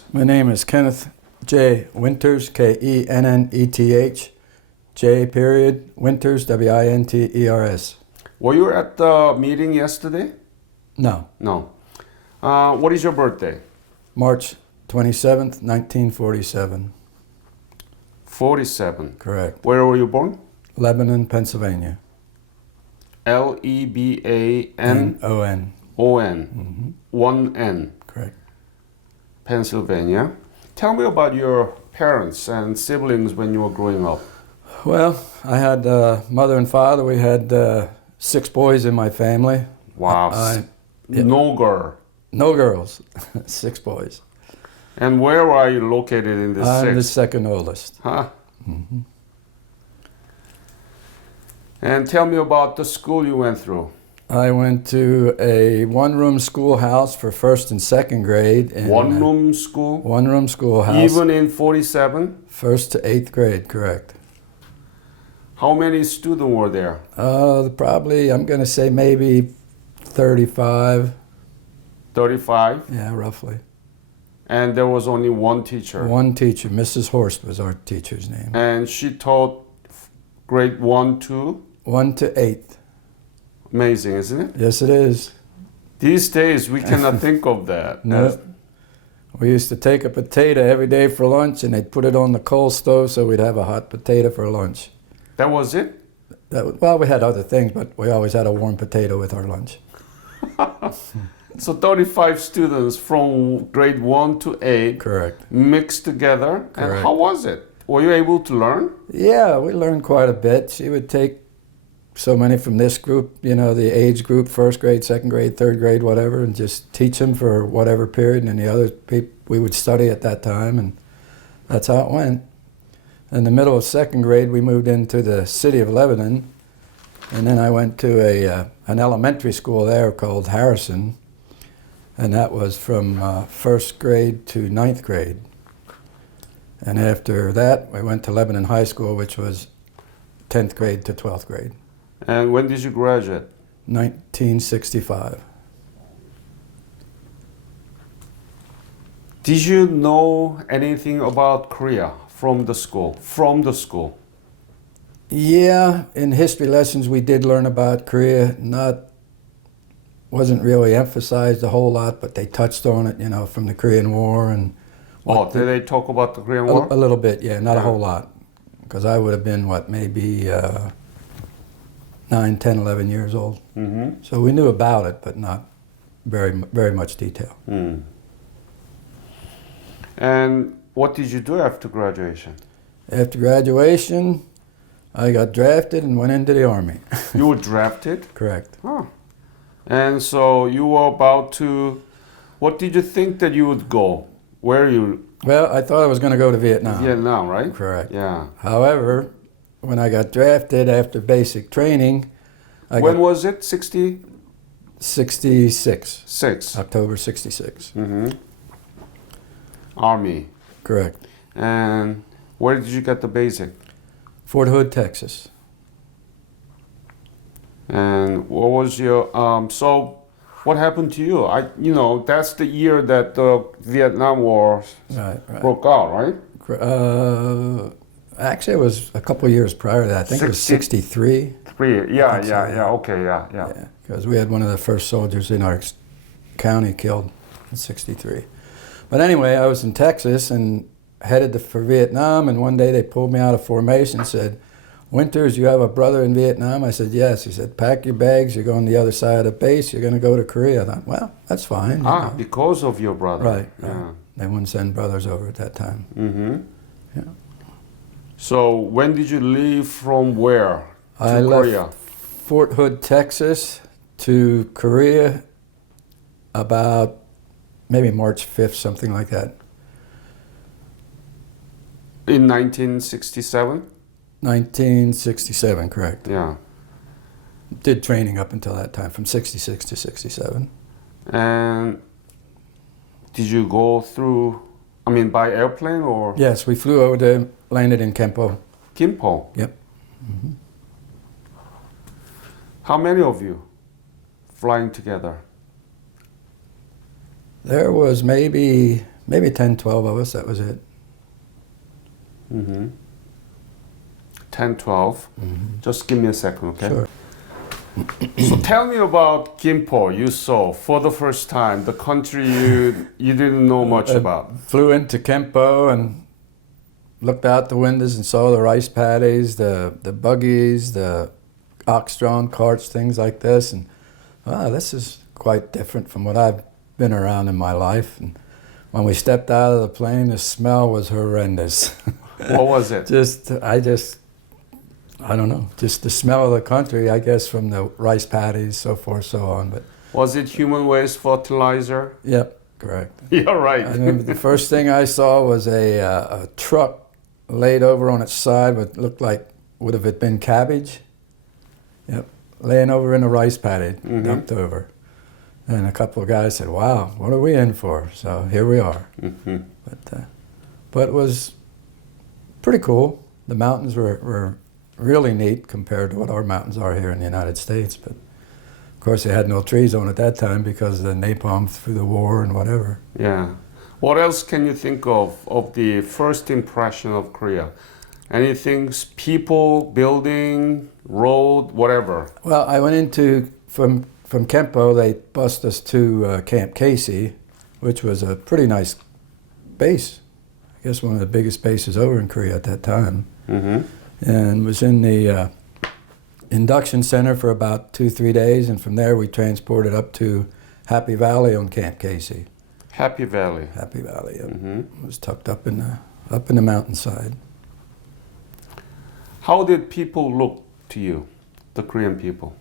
My name is Kenneth J. Winters, Kenneth, J. period, Winters, Winters. Were you at the meeting yesterday? No, No. What is your birthday? March 27th, 1947. 47. Correct. Where were you born? Lebanon, Pennsylvania. Lebanon. O-N. O-N. One N. Correct. Pennsylvania. Tell me about your parents and siblings when you were growing up. Well, I had mother and father. We had 6 boys in my family. Wow. No girl. No girls. 6 boys. And where are you located in the I'm the 6? second oldest. Huh? And tell me about the school you went through. I went to a one-room schoolhouse for 1st and 2nd grade. One-room school? One-room schoolhouse. Even in 47? 1st to 8th grade, correct. How many students were there? Probably, I'm going to say maybe 35. 35? Yeah, roughly. And there was only one teacher? One teacher, Mrs. Horst was our teacher's name. And she taught grade 1 to? 1 to 8th. Amazing, isn't it? Yes, it is. These days, we cannot think of that. No. We used to take a potato every day for lunch, and they'd put it on the coal stove so we'd have a hot potato for lunch. That was it? Well, we had other things, but we always had a warm potato with our lunch. So 35 students from grade 1 to 8 Correct. mixed together. Correct. And how was it? Were you able to learn? Yeah, we learned quite a bit. She would take so many from this group, you know, the age group, 1st grade, 2nd grade, 3rd grade, whatever, and just teach them for whatever period, and the other people we would study at that time, and that's how it went. In the middle of 2nd grade, we moved into the city of Lebanon, and then I went to an elementary school there called Harrison, and that was from 1st grade to 9th grade. And after that, we went to Lebanon High School, which was 10th grade to 12th grade. And when did you graduate? 1965. Did you know anything about Korea from the school? Yeah, in history lessons we did learn about Korea. Wasn't really emphasized a whole lot, but they touched on it, you know, from the Korean War and. Did they talk about the Korean War? A little bit, yeah, not a whole lot, because I would have been maybe 9, 10, 11 years old. Mm-hmm. So we knew about it, but not very much detail. Mm. And what did you do after graduation? After graduation, I got drafted and went into the Army. You were drafted? Correct. Huh. And so you were about to, what did you think that you would go? Where you? Well, I thought I was going to go to Vietnam. Vietnam, right? Correct. Yeah. However, when I got drafted after basic training, when was it? 66. 6. October 66. Mm-hmm. Army. Correct. And where did you get the basic? Fort Hood, Texas. And what was your so what happened to you? That's the year that the Vietnam War broke out, right? Actually, it was a couple of years prior to that. I think it was 63. Yeah. Because we had one of the first soldiers in our county killed in 63. But anyway, I was in Texas and headed for Vietnam, and one day they pulled me out of formation and said, "Winters, you have a brother in Vietnam?" I said, "Yes." He said, "Pack your bags, you're going to the other side of the base, you're going to go to Korea." I thought, well, that's fine. You know. Because of your brother. Right. Yeah. They wouldn't send brothers over at that time. Mm-hmm. Yeah. So when did you leave from where to I Korea? left Fort Hood, Texas to Korea about maybe March 5th, something like that. In 1967? 1967, correct. Yeah. Did training up until that time, from 66 to 67. And did you go through, by airplane or? Yes, we flew over there, landed in Kempo. Kimpo? Yep. Mm-hmm. How many of you flying together? There was maybe maybe 10, 12 of us, that was it. Mm-hmm. 10, 12. Mm-hmm. Just give me a second, okay? Sure. So tell me about Gimpo. You saw for the first time the country you didn't know much about. Flew into Kempo and looked out the windows and saw the rice paddies, the buggies, the ox-drawn carts, things like this. And wow, this is quite different from what I've been around in my life. And when we stepped out of the plane, the smell was horrendous. What was it? I don't know, just the smell of the country, I guess, from the rice paddies, so forth, so on. But was it human waste fertilizer? yep, correct. You're right. I remember the first thing I saw was a truck laid over on its side, what looked like would have it been cabbage. Yep, laying over in a rice paddy, Mm-hmm. dumped over. And a couple of guys said, "Wow, what are we in for?" So here we are. Mm-hmm. But it was pretty cool. The mountains were really neat compared to what our mountains are here in the United States. But of course, they had no trees on at that time because of the napalm through the war and whatever. Yeah. What else can you think of the first impression of Korea? Anything, people, building, road, whatever? Well, I went into, from Kempo, they bused us to Camp Casey, which was a pretty nice base. I guess one of the biggest bases over in Korea at that time. Mm-hmm. And was in the induction center for about 2-3 days, and from there we transported up to Happy Valley on Camp Casey. Happy Valley. Happy Valley, yep. Mm-hmm. It was tucked up in the mountainside. How did people look to you, the Korean people?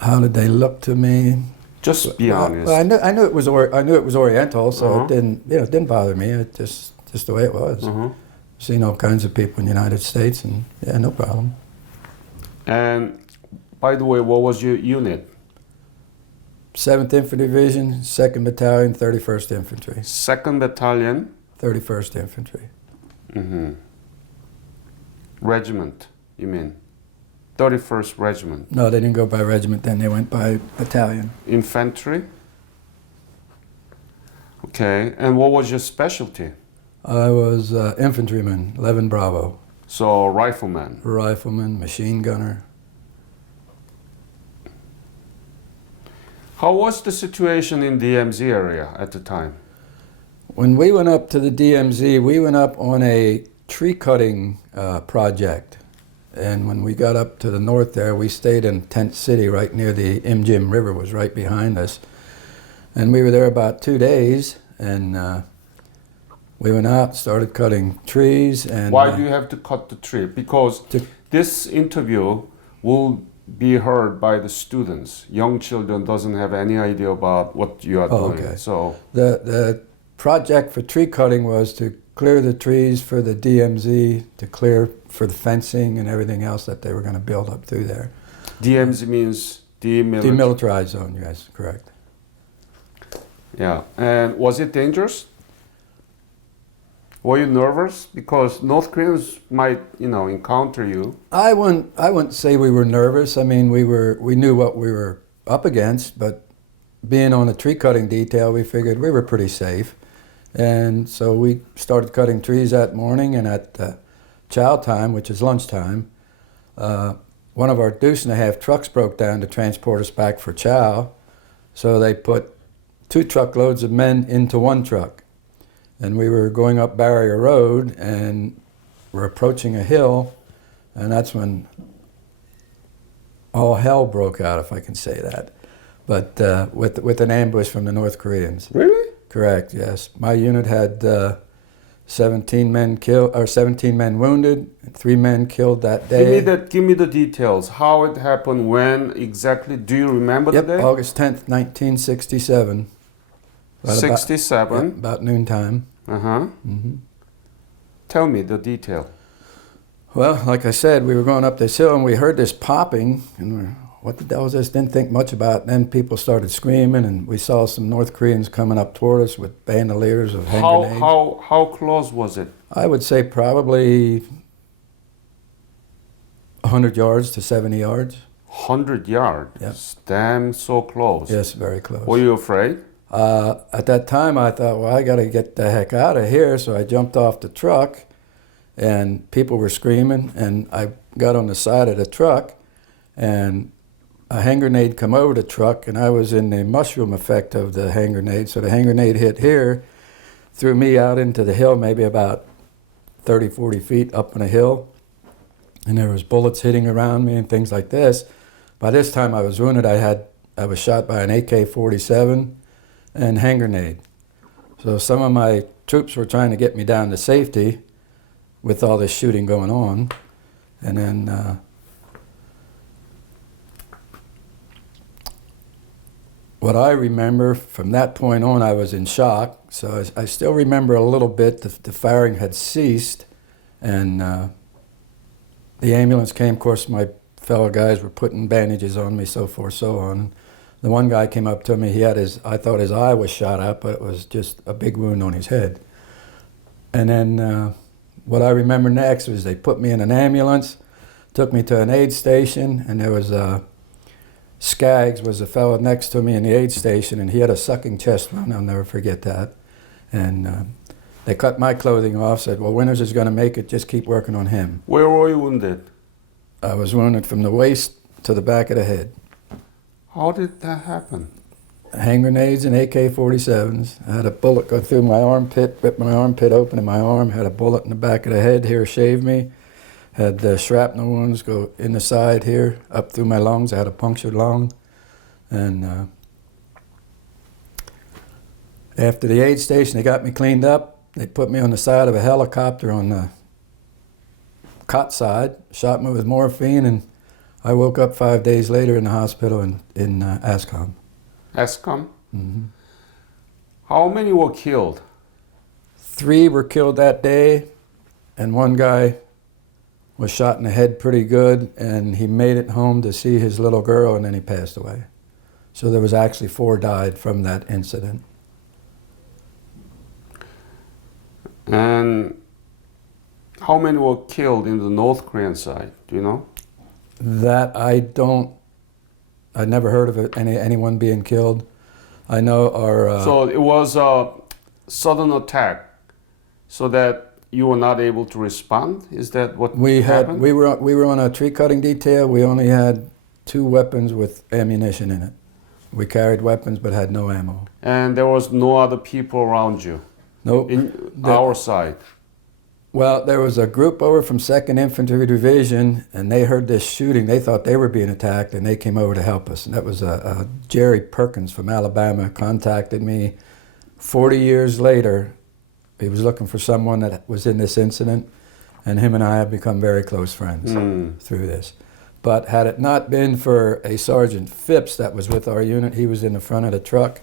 How did they look to me? Just be honest. Well, I knew it was Oriental, so Uh-huh. it didn't bother me. It just the way it was. Uh-huh. Seen all kinds of people in the United States, and yeah, no problem. And by the way, what was your unit? 7th Infantry Division, 2nd Battalion, 31st Infantry. 2nd Battalion. 31st Infantry. Mm-hmm. Regiment, you mean? 31st Regiment. No, they didn't go by regiment then. They went by battalion. Infantry. Okay. And what was your specialty? I was infantryman, 11 Bravo. So rifleman. Rifleman, machine gunner. How was the situation in DMZ area at the time? When we went up to the DMZ, we went up on a tree cutting project. And when we got up to the north there, we stayed in Tent City right near the Imjim River, was right behind us. And we were there about 2 days, and we went out, started cutting trees. And why do you have to cut the tree? Because this interview will be heard by the students. Young children doesn't have any idea about what you are doing. Okay. So the project for tree cutting was to clear the trees for the DMZ, to clear for the fencing and everything else that they were going to build up through there. DMZ means Demilitarized zone, yes, correct. Yeah. And was it dangerous? Were you nervous? Because North Koreans might, encounter you. I wouldn't say we were nervous. I mean, we knew what we were up against, but being on a tree cutting detail, we figured we were pretty safe. And so we started cutting trees that morning, and at chow time, which is lunchtime, one of our deuce-and-a-half trucks broke down to transport us back for chow. So they put 2 truckloads of men into 1 truck. And we were going up Barrier Road, and we're approaching a hill, and that's when all hell broke out, if I can say that. But with an ambush from the North Koreans. Really? Correct, yes. My unit had 17 men killed, or 17 men wounded, and 3 men killed that day. Give me the details. How it happened, when exactly? Do you remember Yep, the day? August 10th, 1967. 67. About noontime. Uh-huh. Mm-hmm. Tell me the detail. Well, like I said, we were going up this hill and we heard this popping, and what the hell is this? Didn't think much about it. Then people started screaming, and we saw some North Koreans coming up toward us with bandoliers of hand grenades. How close was it? I would say probably 100 yards to 70 yards. 100 yards. Yes. Damn, so close. Yes, very close. Were you afraid? At that time, I thought, well, I got to get the heck out of here. So I jumped off the truck, and people were screaming, and I got on the side of the truck, and a hand grenade come over the truck, and I was in the mushroom effect of the hand grenade. So the hand grenade hit here, threw me out into the hill, maybe about 30, 40 feet up on a hill, and there was bullets hitting around me and things like this. By this time I was wounded. I was shot by an AK-47 and hand grenade. So some of my troops were trying to get me down to safety with all this shooting going on. And then what I remember from that point on, I was in shock. So I still remember a little bit. The firing had ceased, and the ambulance came. Of course, my fellow guys were putting bandages on me, so forth, so on. The one guy came up to me. I thought his eye was shot out, but it was just a big wound on his head. And then what I remember next was they put me in an ambulance, took me to an aid station, and there was Skaggs was a fellow next to me in the aid station, and he had a sucking chest wound. I'll never forget that. And they cut my clothing off, said, well, Winters is going to make it, just keep working on him. Where were you wounded? I was wounded from the waist to the back of the head. How did that happen? Hand grenades and AK-47s. I had a bullet go through my armpit, ripped my armpit open in my arm, had a bullet in the back of the head here, shaved me. Had shrapnel wounds go in the side here, up through my lungs. I had a punctured lung. And after the aid station, they got me cleaned up. They put me on the side of a helicopter on the cot side, shot me with morphine, and I woke up 5 days later in the hospital in Ascom. Ascom? Mm-hmm. How many were killed? 3 were killed that day, and one guy was shot in the head pretty good, and he made it home to see his little girl, and then he passed away. So there was actually 4 died from that incident. And how many were killed in the North Korean side? Do you know? That I never heard of it, anyone being killed. I know our... so it was a sudden attack, so that you were not able to respond? Is that what happened? We were on a tree cutting detail. We only had 2 weapons with ammunition in it. We carried weapons but had no ammo. And there was no other people around you? Nope. In our side? Well, there was a group over from 2nd Infantry Division, and they heard this shooting. They thought they were being attacked, and they came over to help us. And that was Jerry Perkins from Alabama contacted me 40 years later. He was looking for someone that was in this incident, and him and I have become very close friends through this. But had it not been for a Sergeant Phipps that was with our unit, he was in the front of the truck.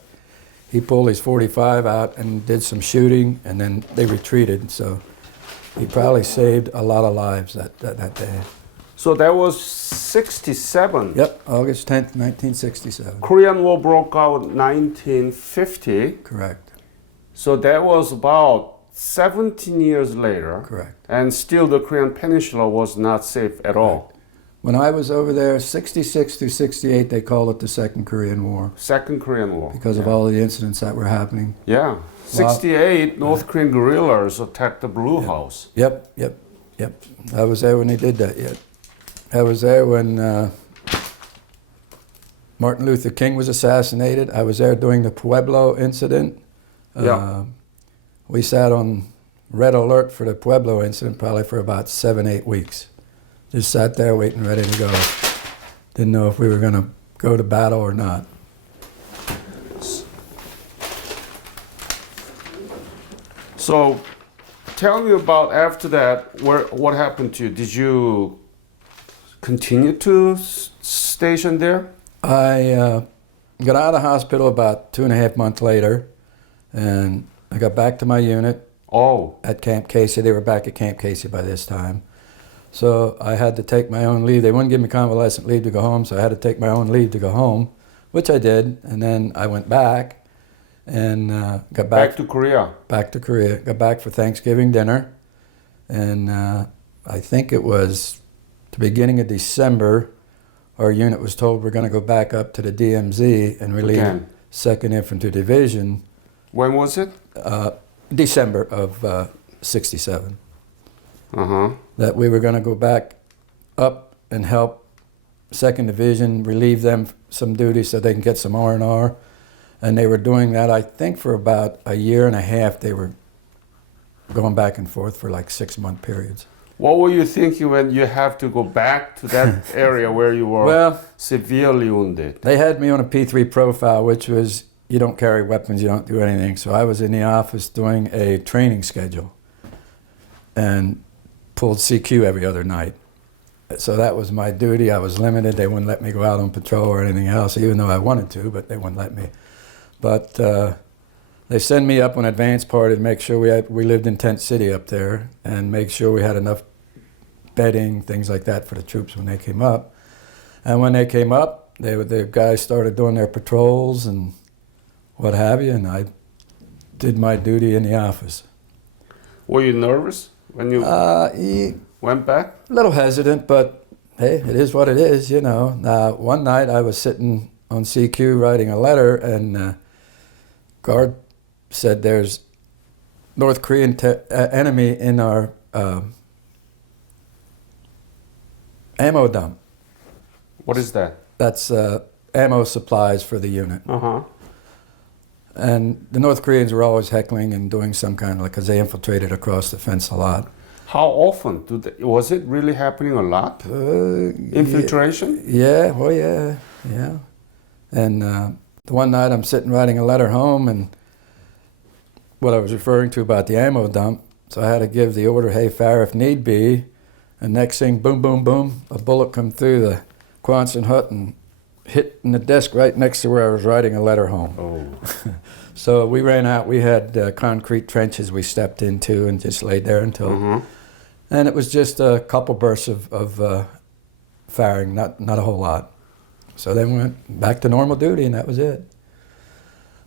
He pulled his .45 out and did some shooting, and then they retreated. So he probably saved a lot of lives that day. So that was 67? Yep, August 10th, 1967. Korean War broke out 1950? Correct. So that was about 17 years later. Correct. And still the Korean Peninsula was not safe at all. When I was over there, 66 through 68, they called it the Second Korean War. Second Korean War. Because of all the incidents that were happening. Yeah. 68, North Korean guerrillas attacked the Blue House. Yep. I was there when they did that yet. I was there when Martin Luther King was assassinated. I was there during the Pueblo incident. We sat on red alert for the Pueblo incident probably for about 7-8 weeks. Just sat there waiting, ready to go. Didn't know if we were going to go to battle or not. So tell me about after that, what happened to you? Did you continue to station there? I got out of the hospital about 2.5 months later, and I got back to my unit at Camp Casey. They were back at Camp Casey by this time. So I had to take my own leave. They wouldn't give me convalescent leave to go home, so I had to take my own leave to go home, which I did. And then I went back and got back to Korea. Back to Korea. Got back for Thanksgiving dinner. And I think it was the beginning of December, our unit was told we're going to go back up to the DMZ and relieve Again. 2nd Infantry Division. When was it? December of 67. Uh-huh. That we were going to go back up and help 2nd Division, relieve them some duty so they can get some R&R. And they were doing that, I think, for about a year and a half. They were going back and forth for like 6-month periods. What were you thinking when you have to go back to that area where you were severely wounded? They had me on a P3 profile, which was you don't carry weapons, you don't do anything. So I was in the office doing a training schedule and pulled CQ every other night. So that was my duty. I was limited. They wouldn't let me go out on patrol or anything else, even though I wanted to, but they wouldn't let me. But they send me up on advance party to make sure we lived in Tent City up there and make sure we had enough bedding, things like that for the troops when they came up. And when they came up, the guys started doing their patrols and what have you, and I did my duty in the office. Were you nervous when you went back? A little hesitant, but hey, it is what it is, you know. One night I was sitting on CQ writing a letter, and guard said there's North Korean enemy in our ammo dump. What is that? That's ammo supplies for the unit. Uh-huh. And the North Koreans were always heckling and doing some kind of, because they infiltrated across the fence a lot. How often? Was it really happening a lot? Infiltration? Yeah, well, yeah. And the one night I'm sitting writing a letter home, and what I was referring to about the ammo dump, so I had to give the order, hey, fire if need be. And next thing, boom, boom, boom, a bullet come through the Quonset hut and hit in the desk right next to where I was writing a letter home. Oh. So we ran out. We had concrete trenches we stepped into and just laid there until... Mm-hmm. And it was just a couple bursts of firing, not a whole lot. So then we went back to normal duty, and that was it.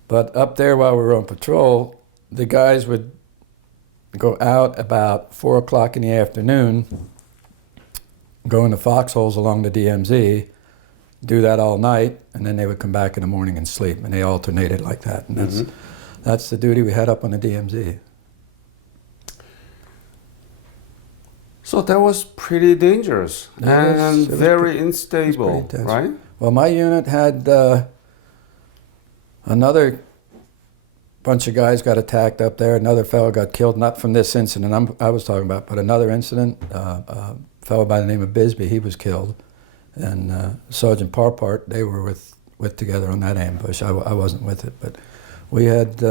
But up there while we were on patrol, the guys would go out about 4 o'clock in the afternoon, go into foxholes along the DMZ, do that all night, and then they would come back in the morning and sleep, and they alternated like that. And that's the duty we had up on the DMZ. So that was pretty dangerous and very unstable, right? Well, my unit had another bunch of guys got attacked up there. Another fellow got killed, not from this incident I was talking about, but another incident. A fellow by the name of Bisbee, he was killed. And Sergeant Parpart, they were with together on that ambush. I wasn't with it, but we had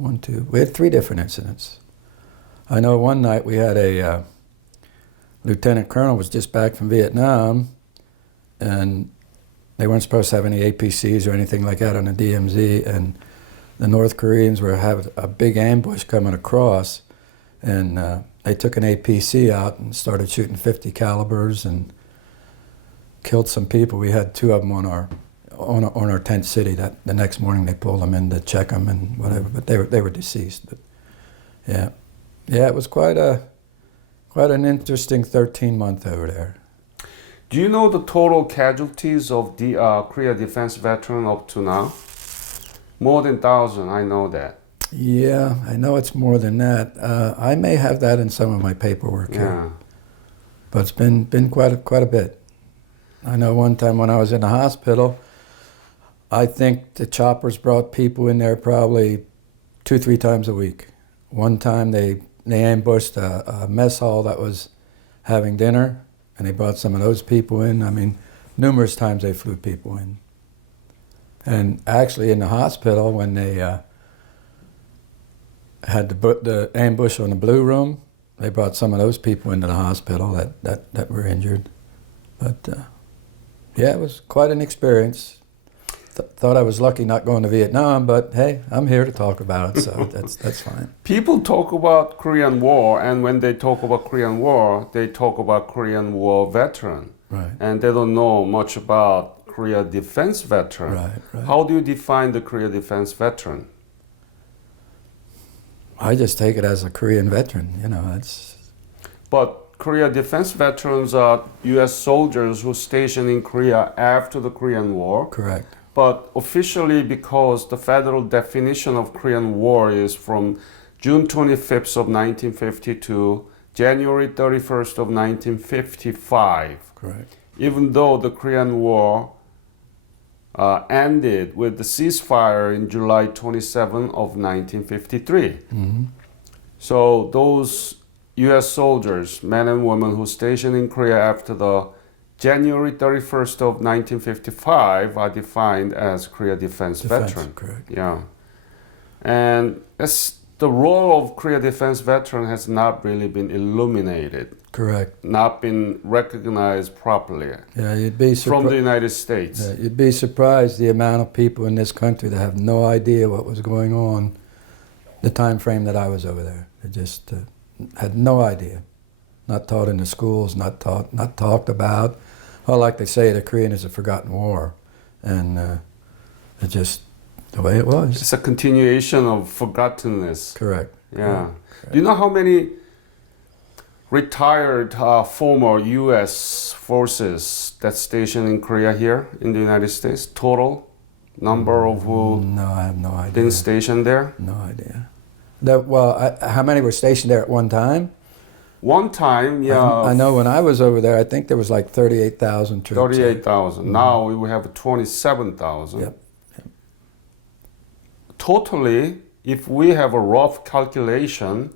we had 3 different incidents. I know one night we had a lieutenant colonel was just back from Vietnam, and they weren't supposed to have any APCs or anything like that on the DMZ, and the North Koreans were having a big ambush coming across, and they took an APC out and started shooting 50 calibers and killed some people. We had 2 of them on our tent city. That the next morning they pulled them in to check them and whatever, but they were deceased. But yeah, it was quite an interesting 13-month over there. Do you know the total casualties of the Korea defense veteran up to now? More than 1,000, I know that. Yeah, I know it's more than that. I may have that in some of my paperwork here. But it's been quite a bit. I know one time when I was in the hospital, I think the choppers brought people in there probably 2-3 times a week. One time they ambushed a mess hall that was having dinner, and they brought some of those people in. I mean, numerous times they flew people in. And actually in the hospital, when they had the ambush on the Blue Room, they brought some of those people into the hospital that were injured. But yeah, it was quite an experience. Thought I was lucky not going to Vietnam, but hey, I'm here to talk about it, so that's fine. People talk about Korean War, and when they talk about Korean War, they talk about Korean War veteran. Right. And they don't know much about Korea defense veteran. Right. How do you define the Korea defense veteran? I just take it as a Korean veteran, you know, it's... But Korea defense veterans are U.S. soldiers who stationed in Korea after the Korean War. Correct. But officially, because the federal definition of Korean War is from June 25th of 1952, January 31st of 1955. Correct. Even though the Korean War ended with the ceasefire in July 27 of 1953. Mm-hmm. So those U.S. soldiers, men and women who stationed in Korea after the January 31st of 1955 are defined as Korea defense veteran. Correct. Yeah. And the role of Korea defense veteran has not really been illuminated. Correct. Not been recognized properly. Yeah, you'd be from the United States. Yeah, you'd be surprised the amount of people in this country that have no idea what was going on the time frame that I was over there. They just had no idea. Not taught in the schools, not talked about. Well, like they say, the Korean is a forgotten war. And it's just the way it was. It's a continuation of forgottenness. Correct. Yeah. Correct. Do you know how many retired former U.S. forces that stationed in Korea here in the United States? Total number of who No, I have no idea. been stationed there? No idea. How many were stationed there at one time? One time, yeah. I know when I was over there, I think there was like 38,000 troops. 38,000. Now we have 27,000. Yep. Totally, if we have a rough calculation,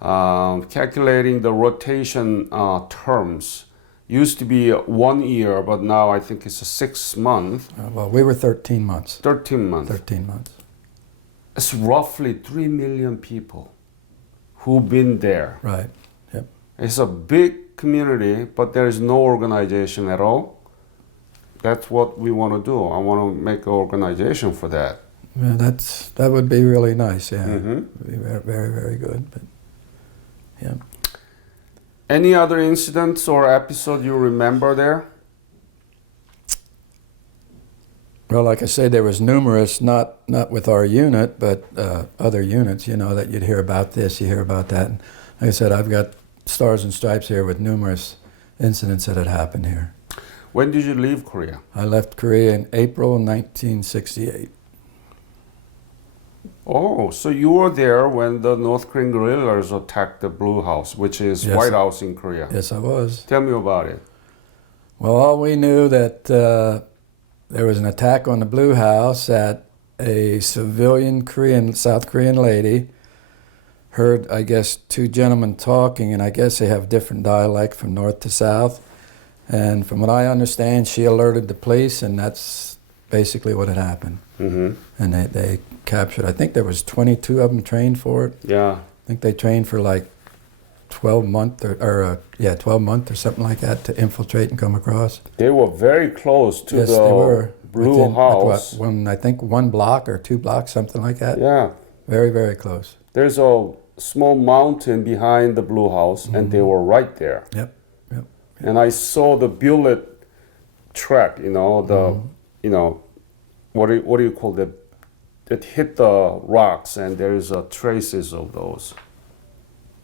calculating the rotation terms, used to be 1 year, but now I think it's a 6 month. Well, we were 13 months. 13 months. 13 months. It's roughly 3 million people who've been there. Right. Yep. It's a big community, but there is no organization at all. That's what we want to do. I want to make an organization for that. Yeah, that would be really nice. Yeah, Mm-hmm. would be very, very, very good. But yeah. Any other incidents or episode you remember there? Well, like I say, there was numerous, not with our unit, but other units. You know that you'd hear about this, you hear about that. And like I said, I've got stars and stripes here with numerous incidents that had happened here. When did you leave Korea? I left Korea in April 1968. Oh, so you were there when the North Korean guerrillas attacked the Blue House, which is Yes. White House in Korea. Yes, I was. Tell me about it. Well, all we knew that there was an attack on the Blue House that a civilian South Korean lady heard, I guess, two gentlemen talking, and I guess they have different dialect from north to south. And from what I understand, she alerted the police, and that's basically what had happened. Mm-hmm. And they captured, I think there was 22 of them trained for it. Yeah. I think they trained for like 12 months or 12 months or something like that to infiltrate and come across. They were very close to Yes, the they were. Blue Within, House. I think 1 block or 2 blocks, something like that. Yeah. Very, very close. There's a small mountain behind the Blue House, and they were right there. Yep. And I saw the bullet track, what do you call that? It hit the rocks, and there's traces of those.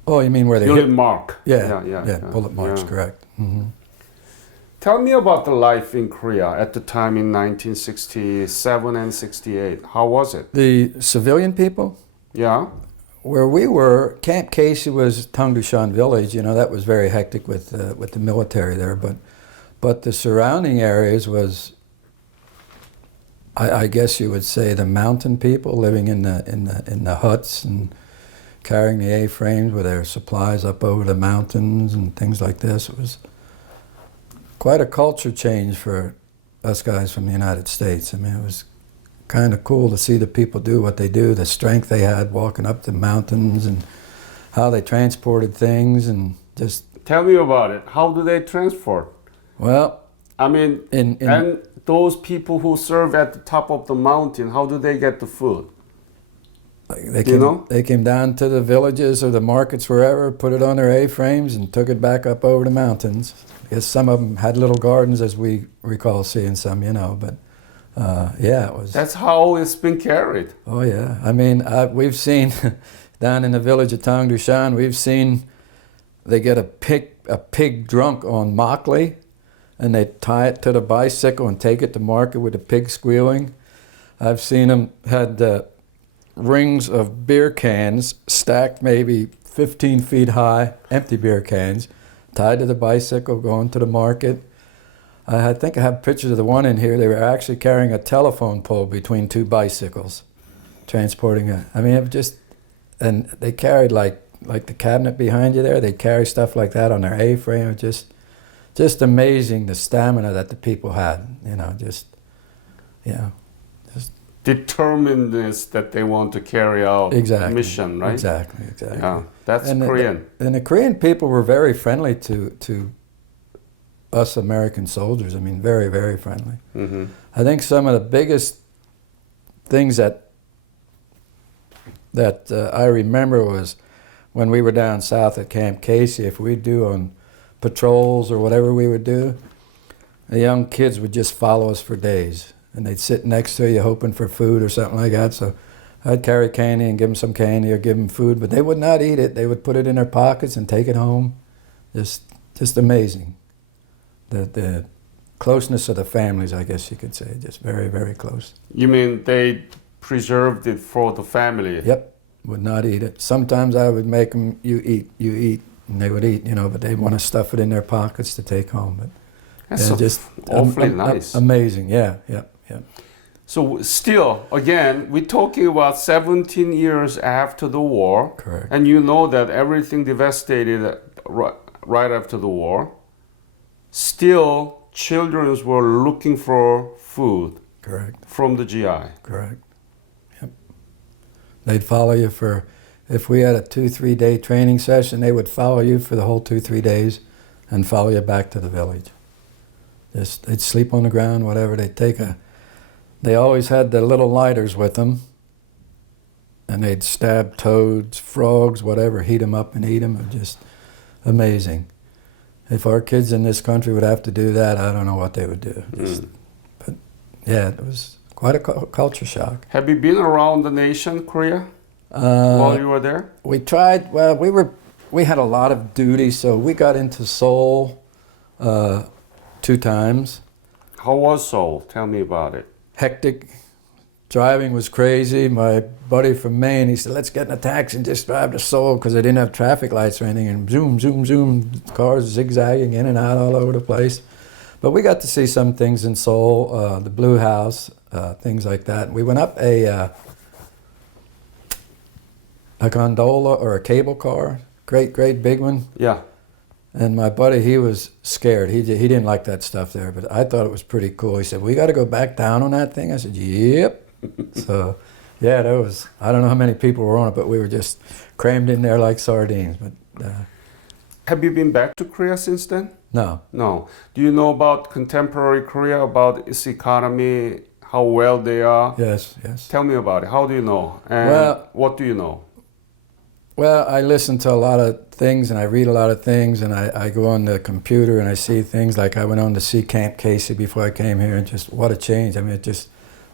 Oh, you mean where they Bullet hit? mark. Yeah, bullet marks, yeah. correct. Mm-hmm. Tell me about the life in Korea at the time in 1967 and 68. How was it? The civilian people? Yeah. Where we were, Camp Casey was Tangdushan village. That was very hectic with the military there. But the surrounding areas was, I guess you would say, the mountain people living in the huts and carrying the A-frames with their supplies up over the mountains and things like this. It was quite a culture change for us guys from the United States. I mean, it was kind of cool to see the people do what they do, the strength they had walking up the mountains and how they transported things and just... Tell me about it. How do they transport? Well, I mean, and those people who serve at the top of the mountain, how do they get the food? They came down to the villages or the markets, wherever, put it on their A-frames and took it back up over the mountains. I guess some of them had little gardens, as we recall seeing some, but it was... That's how it's been carried. Oh, yeah. I mean, we've seen, down in the village of Tangdushan, we've seen they get a pig drunk on Mockley, and they tie it to the bicycle and take it to market with the pig squealing. I've seen them had rings of beer cans stacked maybe 15 feet high, empty beer cans, tied to the bicycle, going to the market. I think I have pictures of the one in here. They were actually carrying a telephone pole between two bicycles, transporting it. I mean, it just, and they carried like the cabinet behind you there. They carry stuff like that on their A-frame. Just amazing the stamina that the people had. You know, just determinedness that they want to carry out mission, right? Exactly. Yeah, that's Korean. And the Korean people were very friendly to us American soldiers. I mean, very, very friendly. Mm-hmm. I think some of the biggest things that I remember was when we were down south at Camp Casey. If we'd do on patrols or whatever we would do, the young kids would just follow us for days. And they'd sit next to you hoping for food or something like that. So I'd carry candy and give them some candy or give them food, but they would not eat it. They would put it in their pockets and take it home. Just amazing. The closeness of the families, I guess you could say, just very, very close. You mean they preserved it for the family? Yep, would not eat it. Sometimes I would make them, you eat, and they would eat, you know, but they want to stuff it in their pockets to take home. But that's yeah, just awfully nice. Amazing, yeah. So still, again, we're talking about 17 years after the war. Correct. And you know that everything devastated right after the war. Still, children were looking for food. Correct. From the GI. Correct. Yep. They'd follow you for, if we had a 2-3 day training session, they would follow you for the whole 2-3 days and follow you back to the village. They'd sleep on the ground, whatever. They always had the little lighters with them, and they'd stab toads, frogs, whatever, heat them up and eat them. It was just amazing. If our kids in this country would have to do that, I don't know what they would do. But yeah, it was quite a culture shock. Have you been around the nation, Korea, while you were there? We tried. Well, we had a lot of duty, so we got into Seoul 2 times. How was Seoul? Tell me about it. Hectic. Driving was crazy. My buddy from Maine, he said, let's get in a taxi and just drive to Seoul, because they didn't have traffic lights or anything, and zoom, zoom, zoom, cars zigzagging in and out all over the place. But we got to see some things in Seoul, the Blue House, things like that. We went up a gondola or a cable car, great big one. Yeah. And my buddy, he was scared. He didn't like that stuff there, but I thought it was pretty cool. He said, we got to go back down on that thing. I said, yep. So, yeah, there was, I don't know how many people were on it, but we were just crammed in there like sardines. But have you been back to Korea since then? No. No. Do you know about contemporary Korea, about its economy, how well they are? Yes. Tell me about it. How do you know? And what do you know? Well, I listen to a lot of things and I read a lot of things, and I go on the computer and I see things. Like I went on to see Camp Casey before I came here, and just what a change. I mean, it just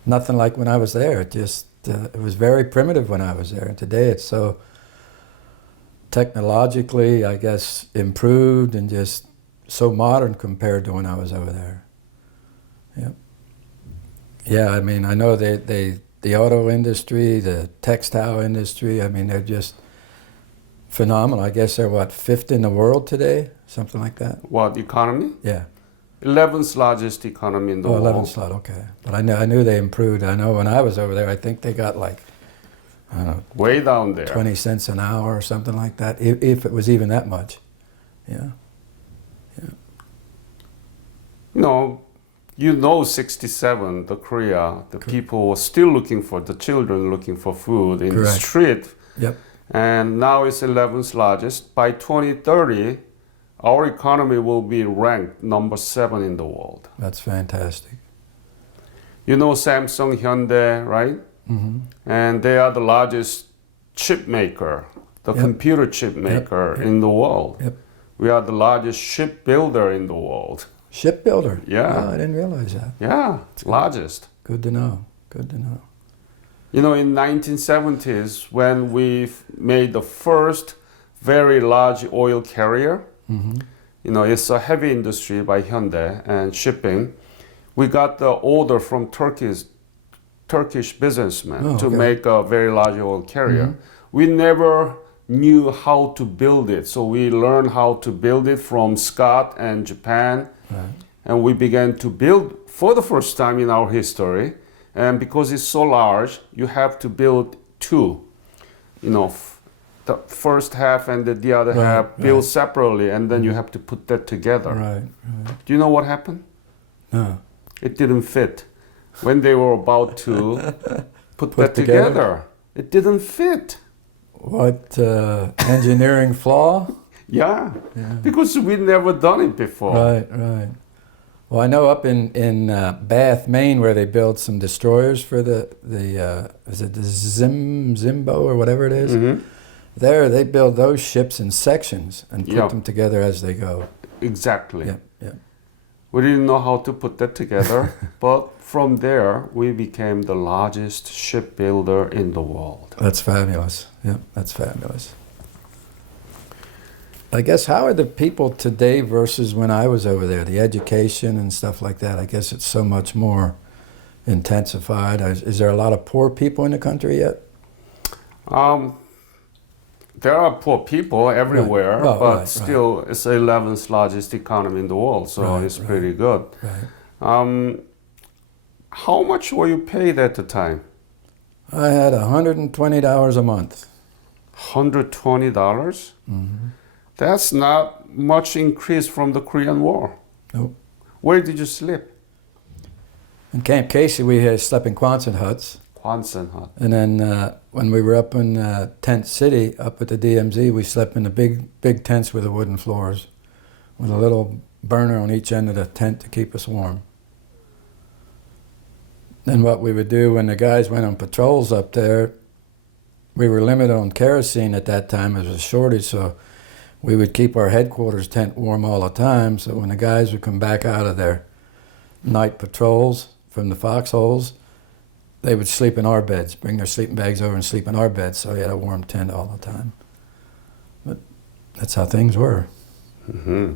nothing like when I was there. It just it was very primitive when I was there, and today it's so technologically, I guess, improved and just so modern compared to when I was over there. Yep. Yeah, I mean, I know the auto industry, the textile industry, I mean, they're just phenomenal. I guess they're, what, 5th in the world today? Something like that. What, economy? Yeah. 11th largest economy in the world. 11th slot, okay. But I knew they improved. I know when I was over there, I think they got like, I don't know. Way down there. 20 cents an hour or something like that, if it was even that much. Yeah. You know 67, the Korea, the people were still looking for, the children looking for food in the street. Yep. And now it's 11th largest. By 2030, our economy will be ranked number 7 in the world. That's fantastic. You know Samsung, Hyundai, right? Mm-hmm. And they are the largest chip maker, the computer chip maker in the world. Yep. We are the largest shipbuilder in the world. Shipbuilder? Yeah. Oh, I didn't realize that. Yeah, largest. Good to know. Good to know. You know, in 1970s, when we made the first very large oil carrier. Mm-hmm. You know, it's a heavy industry by Hyundai and shipping. We got the order from Turkish businessmen to make a very large oil carrier. Mm-hmm. We never knew how to build it, so we learned how to build it from Scott and Japan, Right. and we began to build for the first time in our history. And because it's so large, you have to build two. You know, the first half and the other Right, half built right. separately, and then you have to put that together. Right. Do you know what happened? No. It didn't fit. When they were about to put that together? together, it didn't fit. What engineering flaw? Yeah, Yeah. because we'd never done it before. Right, right. Well, I know up in Bath, Maine, where they build some destroyers for the is it the Zimbo or whatever it is? Mhm. There, they build those ships in sections and put Yeah. them together as they go. Exactly. Yep, yep. We didn't know how to put that together, but from there, we became the largest shipbuilder in the world. That's fabulous. Yep, that's fabulous. I guess how are the people today versus when I was over there? The education and stuff like that. I guess it's so much more intensified. Is there a lot of poor people in the country yet? There are poor people everywhere, Right. Oh, but right, still, it's the 11th largest economy in the world, so Right, it's right. pretty good. Right. How much were you paid at the time? I had $120 a month. $120? Mm-hmm. That's not much increase from the Korean War. Nope. Where did you sleep? In Camp Casey, we had slept in Quonset huts. Quonset hut. And then when we were up in Tent City, up at the DMZ, we slept in the big tents with the wooden floors, with a little burner on each end of the tent to keep us warm. Then what we would do when the guys went on patrols up there, we were limited on kerosene at that time. There was a shortage, so we would keep our headquarters tent warm all the time. So when the guys would come back out of their night patrols from the foxholes, they would sleep in our beds, bring their sleeping bags over and sleep in our beds, so we had a warm tent all the time. But that's how things were. Mm-hmm.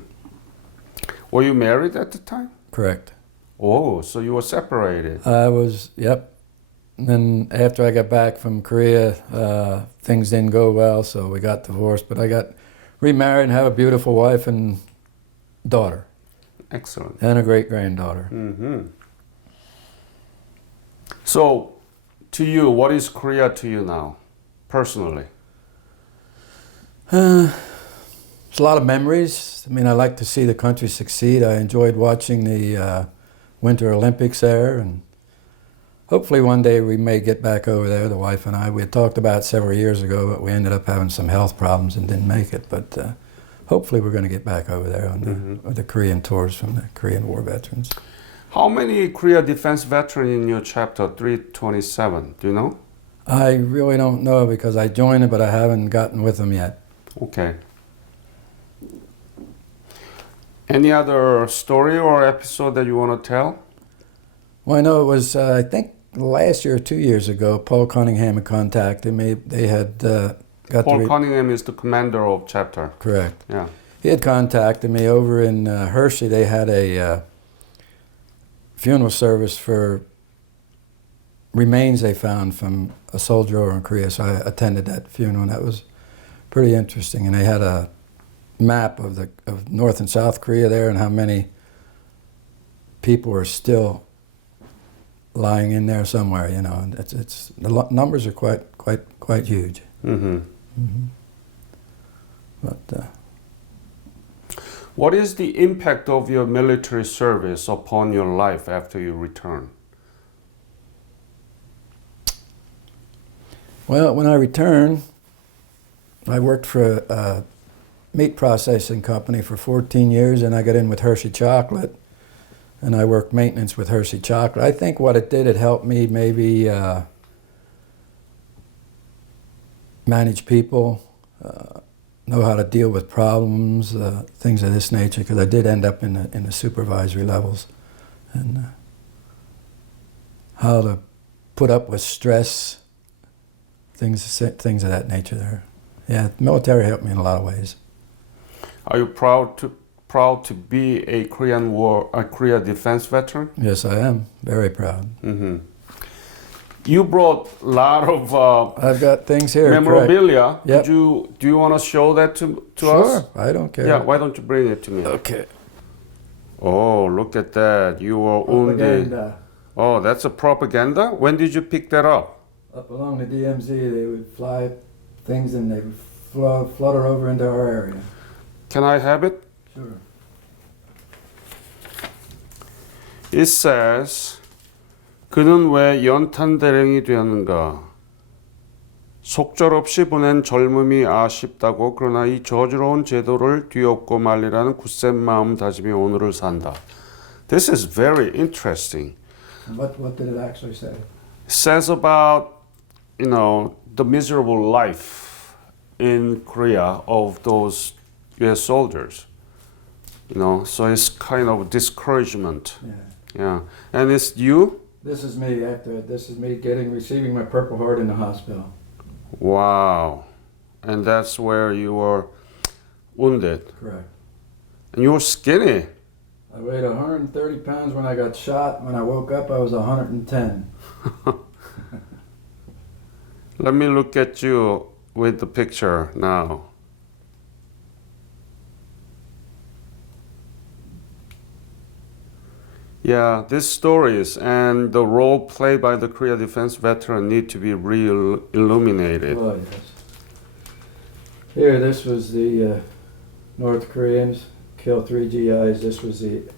Were you married at the time? Correct. Oh, so you were separated. I was, yep. And then after I got back from Korea, things didn't go well, so we got divorced. But I got remarried and have a beautiful wife and daughter. Excellent. And a great-granddaughter. Mm-hmm. So, to you, what is Korea to you now, personally? It's a lot of memories. I mean, I like to see the country succeed. I enjoyed watching the Winter Olympics there, and hopefully one day we may get back over there, the wife and I. We had talked about it several years ago, but we ended up having some health problems and didn't make it. But hopefully we're going to get back over there on the Korean tours from the Korean War veterans. How many Korea defense veterans in your chapter 327? Do you know? I really don't know because I joined it, but I haven't gotten with them yet. Okay. Any other story or episode that you want to tell? Well, I know it was, I think last year or 2 years ago, Paul Cunningham had contacted me. They had got Paul Cunningham is the commander of chapter. Correct. Yeah. He had contacted me over in Hershey. They had a funeral service for remains they found from a soldier over in Korea. So I attended that funeral, and that was pretty interesting. And they had a map of North and South Korea there, and how many people are still lying in there somewhere. You know, and it's the numbers are quite huge. Mm-hmm. Mm-hmm. But. What is the impact of your military service upon your life after you return? Well, when I returned, I worked for a meat processing company for 14 years, and I got in with Hershey Chocolate, and I worked maintenance with Hershey Chocolate. I think what it did, it helped me maybe manage people, know how to deal with problems, things of this nature, because I did end up in the supervisory levels, and how to put up with stress, things of that nature there. Yeah, the military helped me in a lot of ways. Are you proud to be a Korea defense veteran? Yes, I am. Very proud. Mm-hmm. You brought a lot of I've got things here. memorabilia. Yep. Do you want to show that to Sure, us? I don't care. Yeah, why don't you bring it to me? Okay. Oh, look at that. You were wounded. Propaganda. Oh, that's a propaganda? When did you pick that up? Up along the DMZ, they would fly things and they would flutter over into our area. Can I have it? Sure. It says, 그는 왜 연탄대령이 되었는가? 속절없이 보낸 젊음이 아쉽다고 그러나 이 저주로운 제도를 뒤엎고 말리라는 굳센 마음다짐이 오늘을 산다. This is very interesting. And what did it actually say? It says about, the miserable life in Korea of those US soldiers. So it's kind of discouragement. Yeah. Yeah. And it's you? This is me receiving my Purple Heart in the hospital. Wow. And that's where you were wounded. Correct. And you were skinny. I weighed 130 pounds when I got shot. When I woke up, I was 110. Let me look at you with the picture now. Yeah, these stories and the role played by the Korea defense veteran need to be illuminated. Oh, yes. Here, this was the North Koreans kill 3 GIs.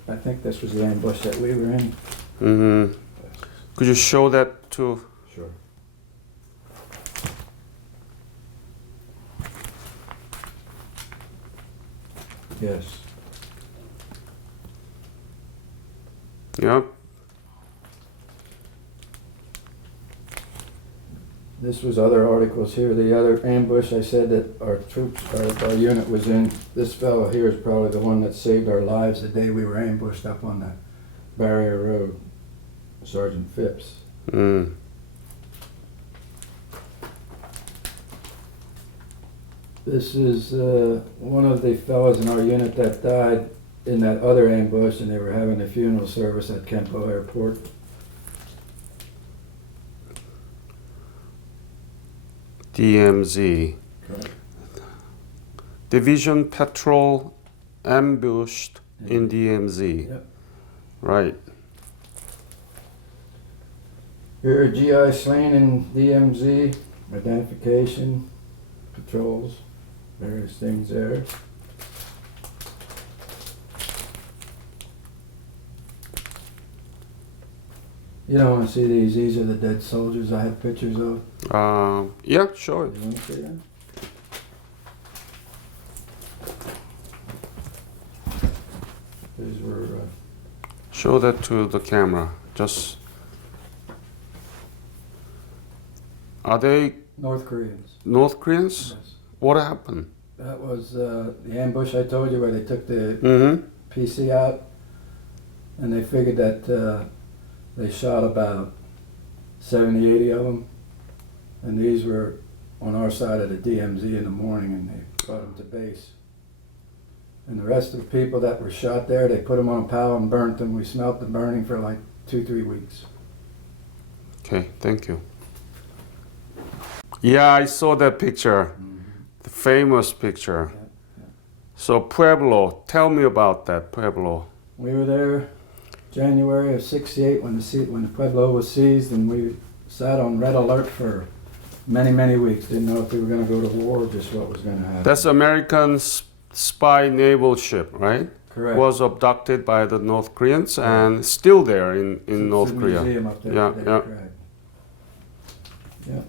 I think this was the ambush that we were in. Mm-hmm. Could you show that to? Sure. Yes. Yep. This was other articles here. The other ambush I said that our troops, our unit was in. This fellow here is probably the one that saved our lives the day we were ambushed up on the Barrier Road. Sergeant Phipps. Mm. This is one of the fellows in our unit that died in that other ambush, and they were having a funeral service at Kempo Airport. DMZ. Correct. Division Patrol ambushed in DMZ. Yep. Right. Here are GI slain in DMZ, identification, patrols, various things there. You don't want to see these. These are the dead soldiers I have pictures of. Yeah, sure. You want to see them? These were Show that to the camera. Just. Are they North Koreans. North Koreans? Yes. What happened? That was the ambush I told you where they took the Mm-hmm. PC out, and they figured that they shot about 70, 80 of them, and these were on our side of the DMZ in the morning, and they brought them to base. And the rest of the people that were shot there, they put them on a pile and burnt them. We smelt the burning for like 2-3 weeks. Okay, thank you. Yeah, I saw that picture, the famous picture. Yeah, yeah. So Pueblo, tell me about that, Pueblo. We were there January of '68 when the Pueblo was seized, and we sat on red alert for many, many weeks. Didn't know if we were going to go to war or just what was going to happen. That's American spy naval ship, right? Correct. Was abducted by the North Koreans and still there in North It's a Korea. museum up there. Yeah, today, yeah. correct. Yeah.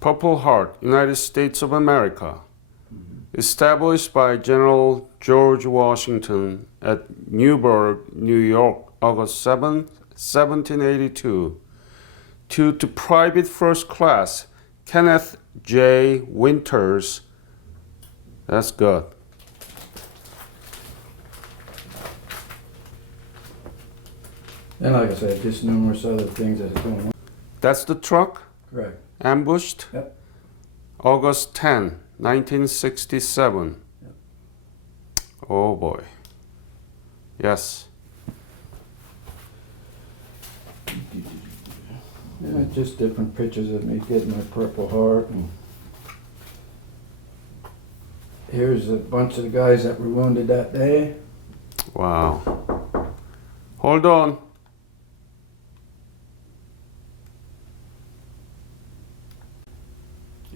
Purple Heart, United States of America. Established by General George Washington at Newburgh, New York, August 7, 1782. To Private First Class Kenneth J. Winters. That's good. And like I said, just numerous other things that's going on. That's the truck Correct. ambushed. Yep. August 10, 1967. Yep. Oh boy. Yes. Yeah, just different pictures of me getting my Purple Heart. And here's a bunch of the guys that were wounded that day. Wow. Hold on.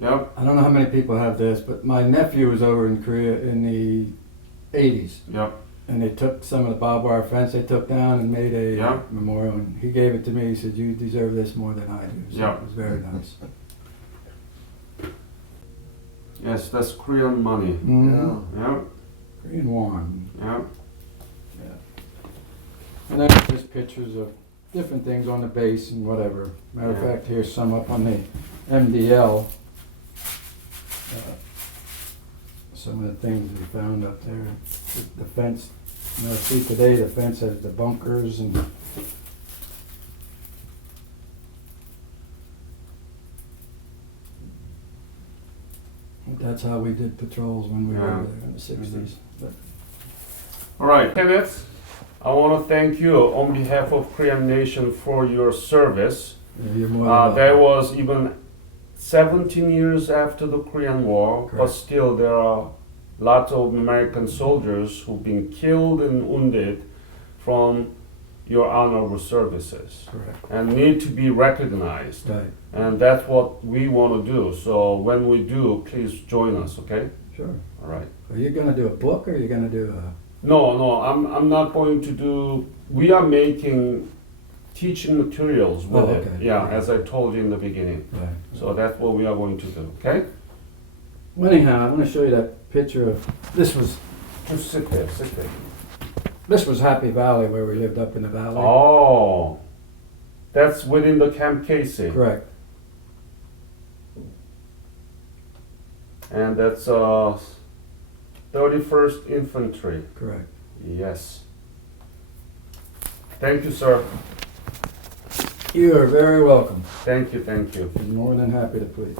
Yep. I don't know how many people have this, but my nephew was over in Korea in the 80s. Yep. And they took some of the barbed wire fence they took down and made a Yeah. memorial. And he gave it to me. He said, "You deserve this more than I do." So Yeah. it was very nice. Yes, that's Korean money. Mhm. Yep. Korean won. Yep. And then there's pictures of different things on the base and whatever. Matter of Yeah. fact, here's some up on the MDL. Some of the things we found up there. The fence, you know, see today the fence has the bunkers and that's how we did patrols when we were Yeah. over there in the 60s. But All right, Kenneth, I want to thank you on behalf of Korean Nation for your service. yeah, you're more than That welcome. was even 17 years after the Korean War, but Correct. still there are lots of American soldiers who've been killed and wounded from your honorable services Correct. and need to be recognized. Right. And that's what we want to do. So when we do, please join us, okay? Sure. All right. Are you going to do a book or are you going to do a... No, I'm not going to do. We are making teaching materials with Oh, it. okay. Yeah, as I told you in the beginning. Right. So that's what we are going to do. Okay? Well, anyhow, I want to show you that picture of... Just sit there. Sit there. This was Happy Valley where we lived up in the valley. Oh, that's within the Camp Casey, Correct. and that's 31st Infantry. Correct. Yes. Thank you, sir. You are very welcome. Thank you. Thank you. I'm more than happy to please.